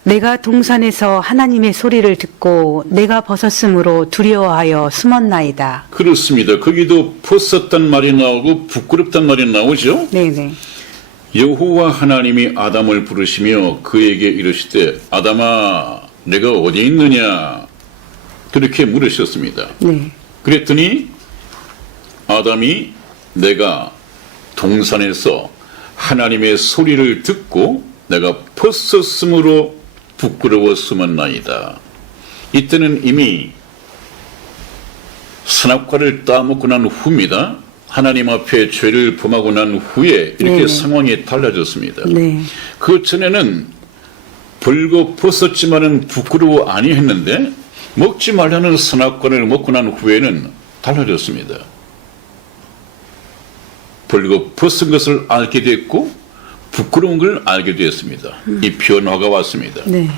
내가 동산에서 하나님의 소리를 듣고 내가 벗었으므로 두려워하여 숨었나이다. 그렇습니다. 거기도 벗었단 말이 나오고 부끄럽단 말이 나오죠. 네네. 여호와 하나님이 아담을 부르시며 그에게 이르시되 아담아 내가 어디 있느냐 그렇게 물으셨습니다. 네. 그랬더니 아담이 내가 동산에서 하나님의 소리를 듣고 내가 벗었으므로 부끄러워 숨었나이다. 이때는 이미 선악과를 따먹고 난 후입니다. 하나님 앞에 죄를 범하고 난 후에 이렇게 네네. 상황이 달라졌습니다. 네. 그 전에는 벌거벗었지만은 부끄러워 아니했는데 먹지 말라는 선악과를 먹고 난 후에는 달라졌습니다. 벌거벗은 것을 알게 됐고 부끄러운 걸 알게 되었습니다. 이 변화가 왔습니다. 네.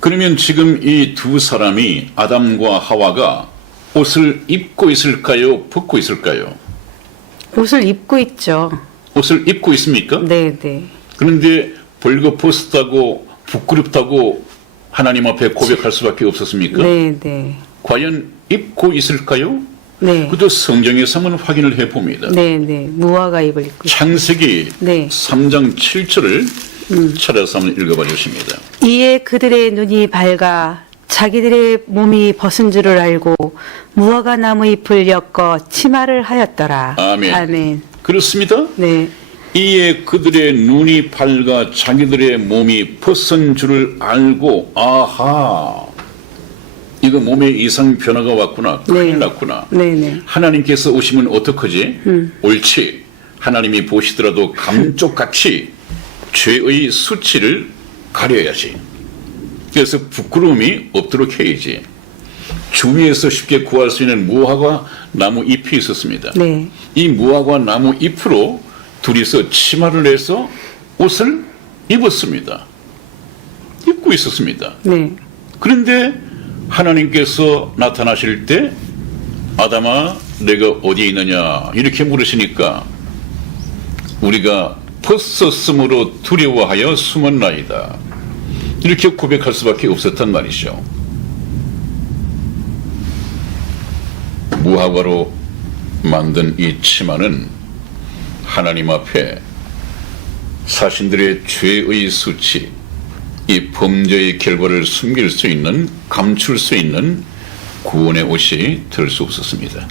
그러면 지금 이 두 사람이 아담과 하와가 옷을 입고 있을까요? 벗고 있을까요? 옷을 입고 있죠. 옷을 입고 있습니까? 네네. 그런데 벌거벗었다고 부끄럽다고 하나님 앞에 고백할 수밖에 없었습니까? 네네. 과연 입고 있을까요? 네. 그것도 성경에서 한번 확인을 해봅니다. 네네. 무화과 잎을 입고 있죠. 창세기 네. 3장 7절을 찾아서 한번 읽어봐 주십니다. 이에 그들의 눈이 밝아 자기들의 몸이 벗은 줄을 알고 무화과 나무 잎을 엮어 치마를 하였더라. 아멘. 아멘. 그렇습니다. 네. 이에 그들의 눈이 밝아 자기들의 몸이 벗은 줄을 알고 아하 이거 몸에 이상 변화가 왔구나. 큰일 났구나. 네네. 하나님께서 오시면 어떡하지? 옳지. 하나님이 보시더라도 감쪽같이 죄의 수치를 가려야지. 그래서 부끄러움이 없도록 해야지. 주위에서 쉽게 구할 수 있는 무화과 나무 잎이 있었습니다. 네. 이 무화과 나무 잎으로 둘이서 치마를 내서 옷을 입었습니다. 입고 있었습니다. 네. 그런데 하나님께서 나타나실 때 아담아 내가 어디 있느냐 이렇게 물으시니까 우리가 벗었으므로 두려워하여 숨었나이다. 이렇게 고백할 수밖에 없었단 말이죠. 무화과로 만든 이 치마는 하나님 앞에 자신들의 죄의 수치, 이 범죄의 결과를 숨길 수 있는, 감출 수 있는 구원의 옷이 될 수 없었습니다.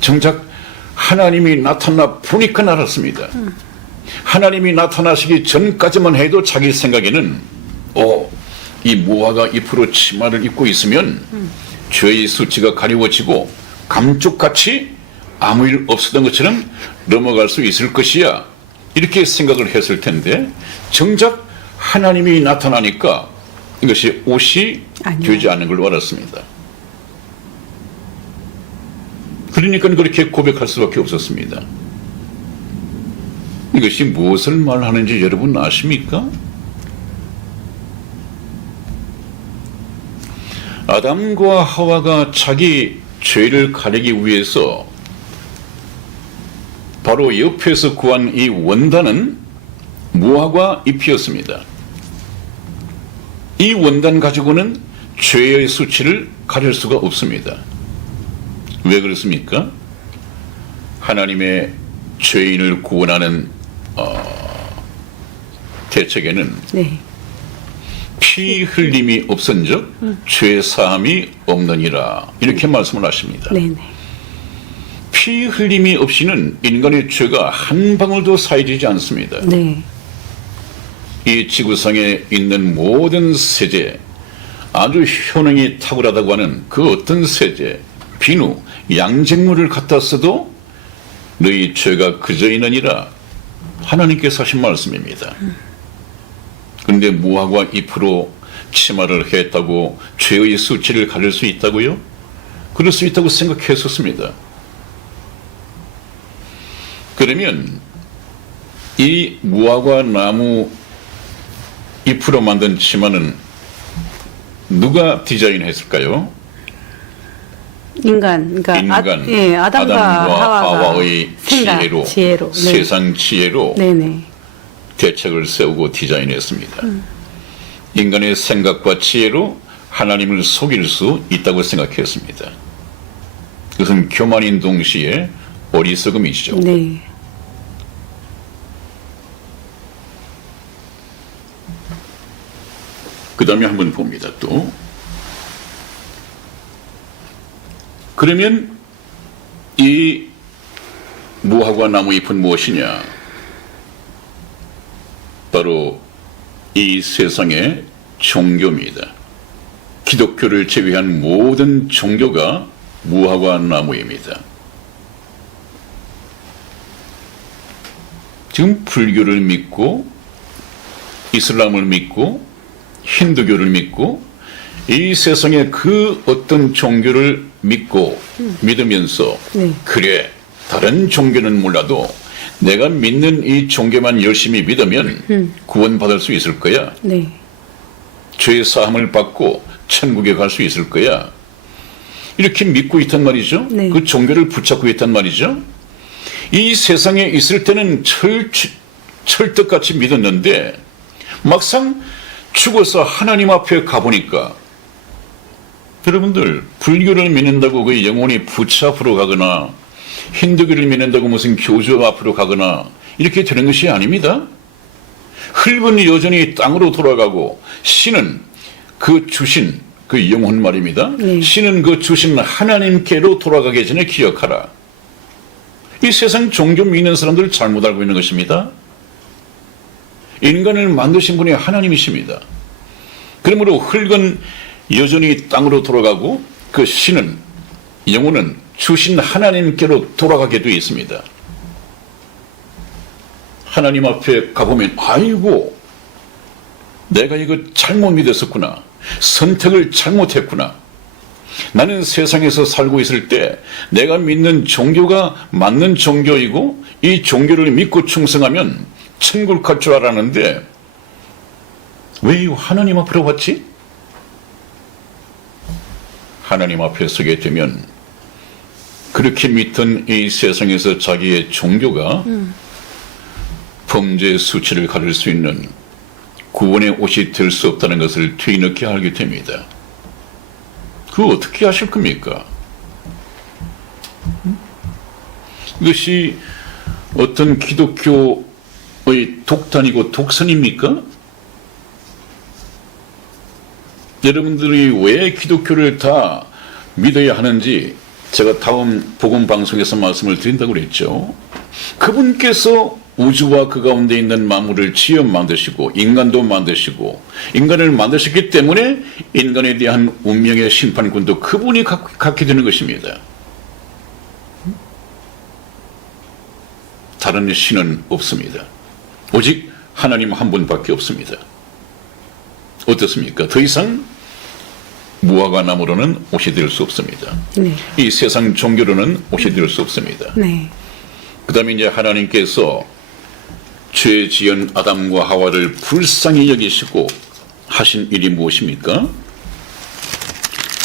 정작 하나님이 나타나 보니까 알았습니다. 하나님이 나타나시기 전까지만 해도 자기 생각에는 이 무화과 잎으로 치마를 입고 있으면 죄의 수치가 가리워지고 감쪽같이 아무 일 없었던 것처럼 넘어갈 수 있을 것이야 이렇게 생각을 했을 텐데 정작 하나님이 나타나니까 이것이 옷이 아니요. 되지 않는 걸 알았습니다. 그러니까 그렇게 고백할 수밖에 없었습니다. 이것이 무엇을 말하는지 여러분 아십니까? 아담과 하와가 자기 죄를 가리기 위해서 바로 옆에서 구한 이 원단은 무화과 잎이었습니다. 이 원단 가지고는 죄의 수치를 가릴 수가 없습니다. 왜 그렇습니까? 하나님의 죄인을 구원하는 대책에는 네. 피 흘림이 없은즉 죄 사함이 없느니라 이렇게 말씀을 하십니다. 네네. 피 흘림이 없이는 인간의 죄가 한 방울도 사해지지 않습니다. 네. 이 지구상에 있는 모든 세제, 아주 효능이 탁월하다고 하는 그 어떤 세제, 비누, 양쟁물을 갖다 써도 너희 죄가 그저 있느니라 하나님께서 하신 말씀입니다. 그런데 무화과 잎으로 치마를 했다고 죄의 수치를 가릴 수 있다고요? 그럴 수 있다고 생각했었습니다. 그러면 이 무화과 나무 잎으로 만든 치마는 누가 디자인했을까요? 그러니까 인간, 예, 아담과 하와의 생각, 지혜로, 네. 세상 지혜로 네네. 대책을 세우고 디자인했습니다. 인간의 생각과 지혜로 하나님을 속일 수 있다고 생각했습니다. 그것은 교만인 동시에 어리석음이죠. 네. 그 다음에 한번 봅니다. 또 그러면 이 무화과 나무 잎은 무엇이냐? 바로 이 세상의 종교입니다. 기독교를 제외한 모든 종교가 무화과 나무입니다. 지금 불교를 믿고 이슬람을 믿고 힌두교를 믿고 이 세상의 그 어떤 종교를 믿고 믿으면서 네. 그래 다른 종교는 몰라도 내가 믿는 이 종교만 열심히 믿으면 구원받을 수 있을 거야. 네. 죄 사함을 받고 천국에 갈 수 있을 거야. 이렇게 믿고 있단 말이죠. 네. 그 종교를 붙잡고 있단 말이죠. 이 세상에 있을 때는 철떡같이 믿었는데 막상 죽어서 하나님 앞에 가보니까 여러분들 불교를 믿는다고 그 영혼이 부처 앞으로 가거나 힌두교를 믿는다고 무슨 교주 앞으로 가거나 이렇게 되는 것이 아닙니다. 흙은 여전히 땅으로 돌아가고 신은 그 주신 그 영혼 말입니다. 네. 신은 그 주신 하나님께로 돌아가기 전에 기억하라. 이 세상 종교 믿는 사람들 잘못 알고 있는 것입니다. 인간을 만드신 분이 하나님이십니다. 그러므로 흙은 여전히 땅으로 돌아가고 그 신은 영혼은 주신 하나님께로 돌아가게 되어 있습니다. 하나님 앞에 가보면 아이고 내가 이거 잘못 믿었었구나. 선택을 잘못했구나. 나는 세상에서 살고 있을 때 내가 믿는 종교가 맞는 종교이고 이 종교를 믿고 충성하면 천국 갈 줄 알았는데 왜 하나님 앞으로 왔지? 하나님 앞에 서게 되면 그렇게 믿던 이 세상에서 자기의 종교가 범죄의 수치를 가릴 수 있는 구원의 옷이 될 수 없다는 것을 뒤늦게 알게 됩니다. 그거 어떻게 하실 겁니까? 이것이 어떤 기독교의 독단이고 독선입니까? 여러분들이 왜 기독교를 다 믿어야 하는지 제가 다음 복음 방송에서 말씀을 드린다고 그랬죠. 그분께서 우주와 그 가운데 있는 만물을 지어 만드시고 인간도 만드시고 인간을 만드셨기 때문에 인간에 대한 운명의 심판권도 그분이 갖게 되는 것입니다. 다른 신은 없습니다. 오직 하나님 한 분밖에 없습니다. 어떻습니까? 더 이상 무화과 나무로는 옷이 될 수 없습니다. 네. 이 세상 종교로는 옷이 될 수 없습니다. 네. 그 다음에 이제 하나님께서 죄 지은 아담과 하와를 불쌍히 여기시고 하신 일이 무엇입니까?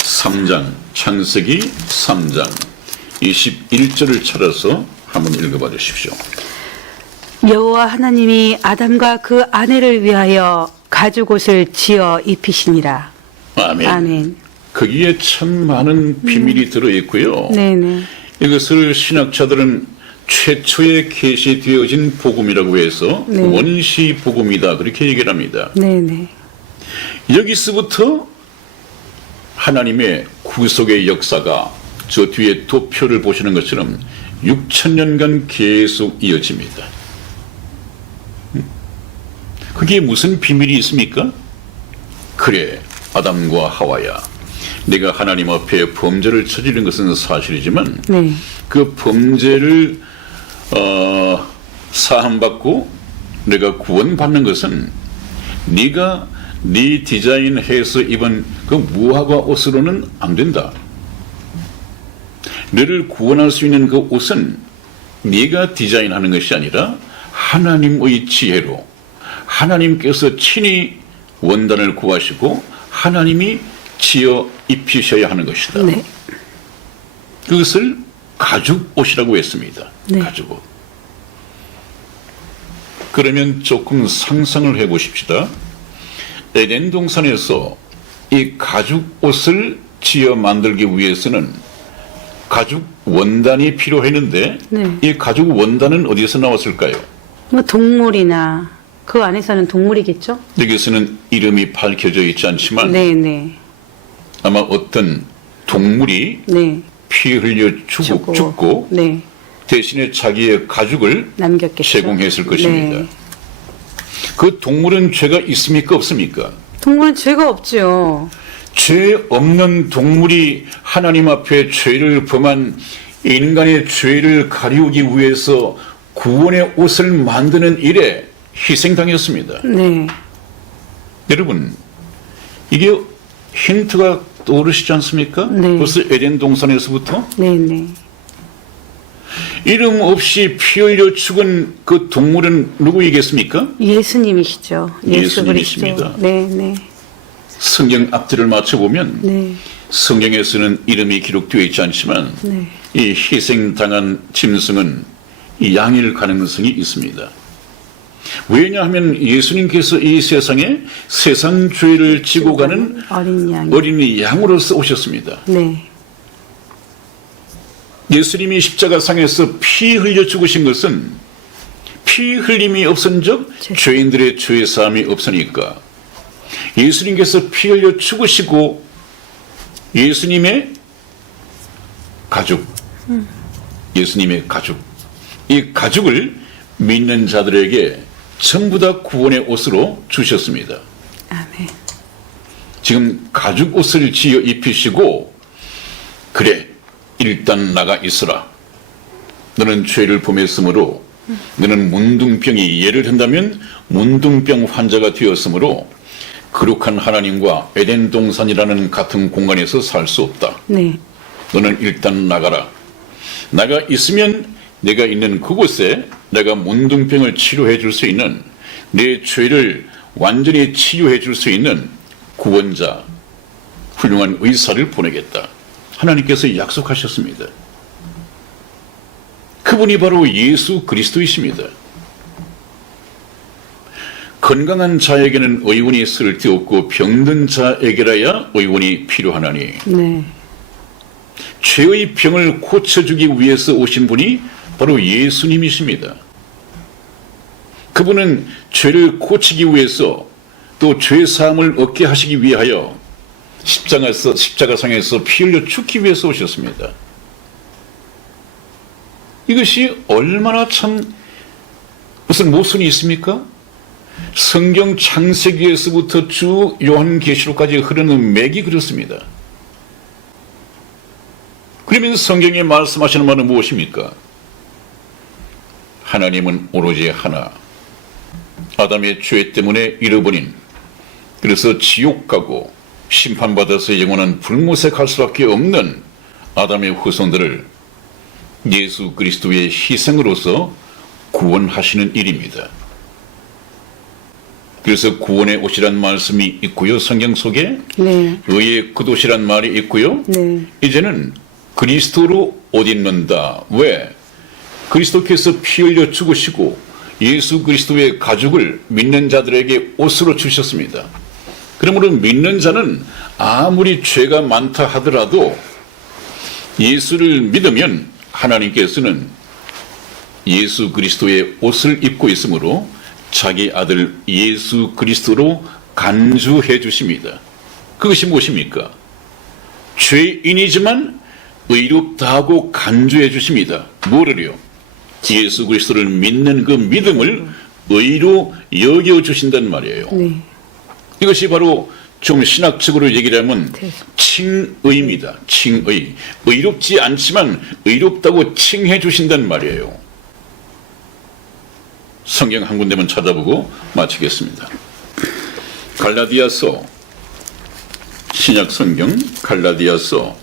3장, 창세기 3장 21절을 찾아서 한번 읽어봐 주십시오. 여호와 하나님이 아담과 그 아내를 위하여 가죽옷을 지어 입히시니라. 아멘. 아멘. 거기에 참 많은 비밀이 들어있고요. 네네. 이것을 신학자들은 최초에 계시되어진 복음이라고 해서 네. 원시 복음이다 그렇게 얘기를 합니다. 네네. 여기서부터 하나님의 구속의 역사가 저 뒤에 도표를 보시는 것처럼 6,000년간 계속 이어집니다. 그게 무슨 비밀이 있습니까? 그래, 아담과 하와야, 내가 하나님 앞에 범죄를 저지른 것은 사실이지만 네. 그 범죄를 사함받고 내가 구원받는 것은 네가 네 디자인해서 입은 그 무화과 옷으로는 안 된다. 너를 구원할 수 있는 그 옷은 네가 디자인하는 것이 아니라 하나님의 지혜로 하나님께서 친히 원단을 구하시고 하나님이 지어 입히셔야 하는 것이다. 네. 그것을 가죽 옷이라고 했습니다. 네. 가죽 옷. 그러면 조금 상상을 해보십시다. 에덴 동산에서 이 가죽 옷을 지어 만들기 위해서는 가죽 원단이 필요했는데 네. 이 가죽 원단은 어디서 나왔을까요? 뭐 동물이나 그 안에서는 동물이겠죠? 여기서는 이름이 밝혀져 있지 않지만 네, 네. 아마 어떤 동물이 네. 피 흘려 죽고 네. 대신에 자기의 가죽을 남겼겠죠. 제공했을 것입니다. 네. 그 동물은 죄가 있습니까 없습니까? 동물은 죄가 없죠. 죄 없는 동물이 하나님 앞에 죄를 범한 인간의 죄를 가리우기 위해서 구원의 옷을 만드는 일에 희생당했습니다. 네. 여러분, 이게 힌트가 떠오르시지 않습니까? 네. 벌써 에덴 동산에서부터 네, 네. 이름 없이 피 흘려 죽은 그 동물은 누구이겠습니까? 예수님이시죠. 예수 예수님이십니다. 그리스도. 네, 네. 성경 앞뒤를 맞춰보면 네. 성경에서는 이름이 기록되어 있지 않지만 네. 이 희생당한 짐승은 이 양일 가능성이 있습니다. 왜냐하면 예수님께서 이 세상에 세상 죄를 지고 가는 어린이 양으로서 오셨습니다. 네. 예수님이 십자가상에서 피 흘려 죽으신 것은 피 흘림이 없은즉 죄인들의 죄 사함이 없으니까 예수님께서 피 흘려 죽으시고 예수님의 가죽, 예수님의 가죽, 이 가죽을 믿는 자들에게 전부 다 구원의 옷으로 주셨습니다. 아멘. 지금 가죽 옷을 지어 입히시고 그래, 일단 나가 있으라. 너는 죄를 범했으므로 너는 문둥병이 예를 든다면 문둥병 환자가 되었으므로 거룩한 하나님과 에덴 동산이라는 같은 공간에서 살 수 없다. 네. 너는 일단 나가라. 나가 있으면 내가 있는 그곳에 내가 문둥병을 치료해 줄 수 있는 내 죄를 완전히 치유해 줄 수 있는 구원자, 훌륭한 의사를 보내겠다. 하나님께서 약속하셨습니다. 그분이 바로 예수 그리스도이십니다. 건강한 자에게는 의원이 쓸데없고 병든 자에게라야 의원이 필요하나니 네. 죄의 병을 고쳐주기 위해서 오신 분이 바로 예수님이십니다. 그분은 죄를 고치기 위해서 또 죄사함을 얻게 하시기 위하여 십자가상에서 피 흘려 죽기 위해서 오셨습니다. 이것이 얼마나 참 무슨 모순이 있습니까? 성경 창세기에서부터 쭉 요한계시록까지 흐르는 맥이 그렇습니다. 그러면 성경에 말씀하시는 말은 무엇입니까? 하나님은 오로지 하나, 아담의 죄 때문에 잃어버린, 그래서 지옥 가고 심판받아서 영원한 불못에 갈 수밖에 없는 아담의 후손들을 예수 그리스도의 희생으로서 구원하시는 일입니다. 그래서 구원의 옷이란 말씀이 있고요. 성경 속에 네. 의의 겉옷이란 말이 있고요. 네. 이제는 그리스도로 옷 입는다. 왜? 그리스도께서 피 흘려 죽으시고 예수 그리스도의 가죽을 믿는 자들에게 옷으로 주셨습니다. 그러므로 믿는 자는 아무리 죄가 많다 하더라도 예수를 믿으면 하나님께서는 예수 그리스도의 옷을 입고 있으므로 자기 아들 예수 그리스도로 간주해 주십니다. 그것이 무엇입니까? 죄인이지만 의롭다고 간주해 주십니다. 뭐를요? 예수 그리스도를 믿는 그 믿음을 의로 여겨 주신단 말이에요. 네. 이것이 바로 좀 신학적으로 얘기를 하면 네. 칭의입니다. 칭의. 의롭지 않지만 의롭다고 칭해 주신단 말이에요. 성경 한 군데만 찾아보고 마치겠습니다. 갈라디아서, 신약 성경 갈라디아서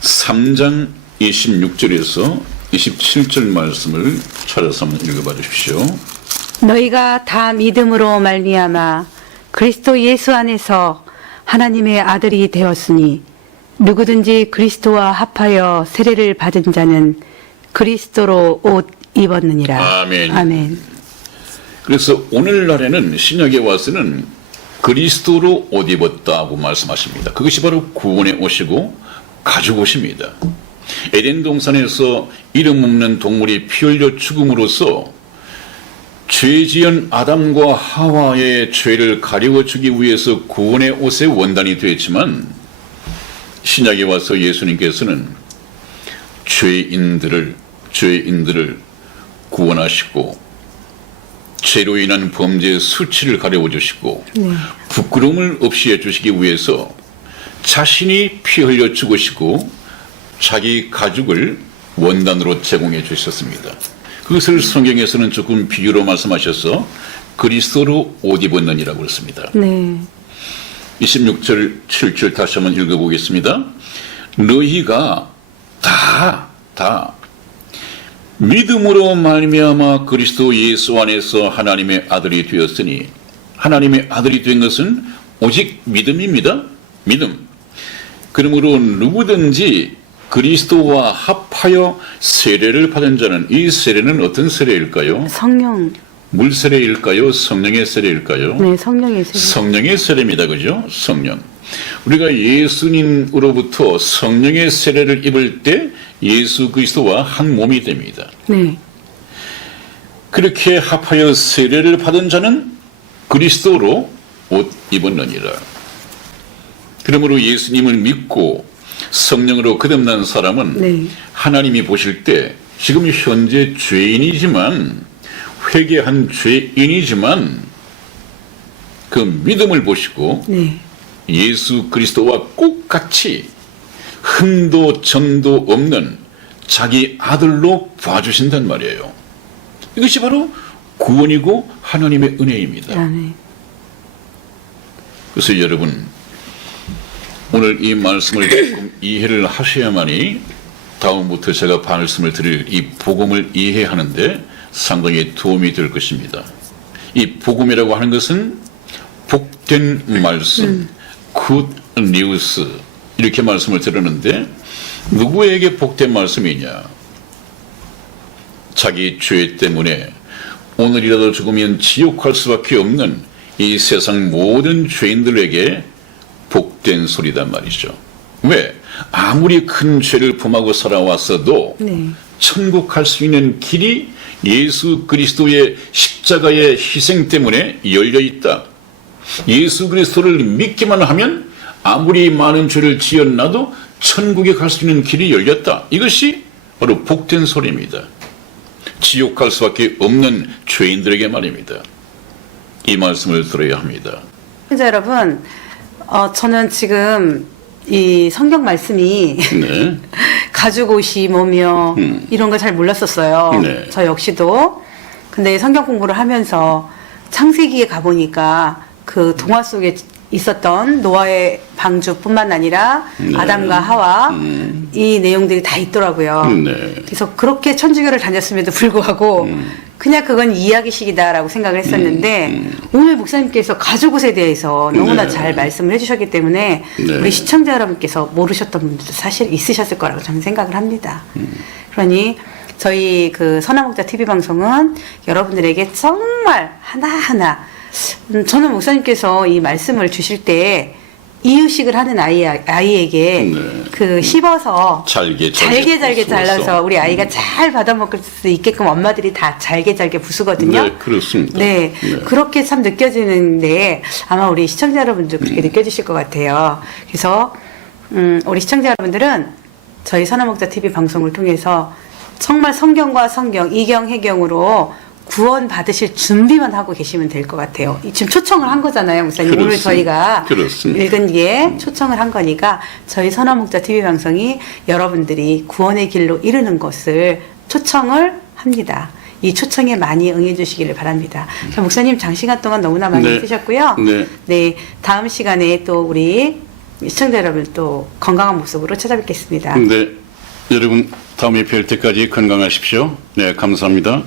3장 26절에서 27절 말씀을 찾아서 한번 읽어봐 주십시오. 너희가 다 믿음으로 말미암아 그리스도 예수 안에서 하나님의 아들이 되었으니 누구든지 그리스도와 합하여 세례를 받은 자는 그리스도로 옷 입었느니라. 아멘. 아멘. 그래서 오늘날에는 신약에 와서는 그리스도로 옷 입었다고 말씀하십니다. 그것이 바로 구원의 옷이고 가죽 옷입니다. 에덴 동산에서 이름 없는 동물이 피 흘려 죽음으로써 죄 지은 아담과 하와의 죄를 가리워주기 위해서 구원의 옷의 원단이 되었지만 신약에 와서 예수님께서는 죄인들을 구원하시고 죄로 인한 범죄의 수치를 가려워주시고 부끄러움을 없이 해주시기 위해서 자신이 피 흘려 죽으시고 자기 가죽을 원단으로 제공해 주셨습니다. 그것을 성경에서는 조금 비유로 말씀하셔서 그리스도로 옷 입었느니라고 했습니다. 네. 26절 7절 다시 한번 읽어보겠습니다. 너희가 다 믿음으로 말미암아 그리스도 예수 안에서 하나님의 아들이 되었으니 하나님의 아들이 된 것은 오직 믿음입니다. 믿음. 그러므로 누구든지 그리스도와 합하여 세례를 받은 자는 이 세례는 어떤 세례일까요? 성령. 물 세례일까요? 성령의 세례일까요? 네, 성령의 세례. 성령의 세례입니다. 그죠? 성령. 우리가 예수님으로부터 성령의 세례를 입을 때 예수 그리스도와 한 몸이 됩니다. 네. 그렇게 합하여 세례를 받은 자는 그리스도로 옷 입었느니라. 그러므로 예수님을 믿고 성령으로 거듭난 사람은 네. 하나님이 보실 때 지금 현재 죄인이지만 회개한 죄인이지만 그 믿음을 보시고 네. 예수 그리스도와 똑같이 흠도 점도 없는 자기 아들로 봐주신단 말이에요. 이것이 바로 구원이고 하나님의 은혜입니다. 아멘. 그래서 여러분 오늘 이 말씀을 조금 이해를 하셔야만이 다음부터 제가 말씀을 드릴 이 복음을 이해하는데 상당히 도움이 될 것입니다. 이 복음이라고 하는 것은 복된 말씀, good news 이렇게 말씀을 드렸는데 누구에게 복된 말씀이냐? 자기 죄 때문에 오늘이라도 죽으면 지옥 갈 수밖에 없는 이 세상 모든 죄인들에게 복된 소리단 말이죠. 왜? 아무리 큰 죄를 범하고 살아왔어도 네. 천국 갈 수 있는 길이 예수 그리스도의 십자가의 희생 때문에 열려 있다. 예수 그리스도를 믿기만 하면 아무리 많은 죄를 지었나도 천국에 갈 수 있는 길이 열렸다. 이것이 바로 복된 소리입니다. 지옥 갈 수밖에 없는 죄인들에게 말입니다. 이 말씀을 들어야 합니다. 시청자 여러분, 저는 지금 이 성경 말씀이 네. 가죽 옷이 뭐며 이런 걸 잘 몰랐었어요. 네. 저 역시도. 근데 성경 공부를 하면서 창세기에 가보니까 그 동화 속에 있었던 노아의 방주뿐만 아니라 네. 아담과 하와 이 내용들이 다 있더라고요. 네. 그래서 그렇게 천주교를 다녔음에도 불구하고 그냥 그건 이야기식이다라고 생각을 했었는데 오늘 목사님께서 가죽옷에 대해서 너무나 네. 잘 말씀을 해주셨기 때문에 네. 우리 시청자 여러분께서 모르셨던 분들도 사실 있으셨을 거라고 저는 생각을 합니다. 그러니 저희 그 선화목자 TV 방송은 여러분들에게 정말 하나하나 저는 목사님께서 이 말씀을 주실 때 이유식을 하는 아이에게 네. 그 씹어서 잘게 잘게 부숴서. 잘라서 우리 아이가 잘 받아먹을 수 있게끔 엄마들이 다 잘게 부수거든요. 네, 그렇습니다. 네, 네. 그렇게 참 느껴지는데 아마 우리 시청자 여러분도 그렇게 느껴지실 것 같아요. 그래서 우리 시청자 여러분들은 저희 선화목자 TV 방송을 통해서 정말 성경과 성경, 이경, 해경으로 구원 받으실 준비만 하고 계시면 될 것 같아요. 지금 초청을 한 거잖아요, 목사님. 오늘 그렇습니다. 저희가 그렇습니다. 읽은 게 초청을 한 거니까 저희 선화목자 TV 방송이 여러분들이 구원의 길로 이르는 것을 초청을 합니다. 이 초청에 많이 응해 주시기를 바랍니다. 자, 목사님 장시간 동안 너무나 많이 네. 해주셨고요. 네. 네, 다음 시간에 또 우리 시청자 여러분 또 건강한 모습으로 찾아뵙겠습니다. 네, 여러분 다음에 뵐 때까지 건강하십시오. 네, 감사합니다.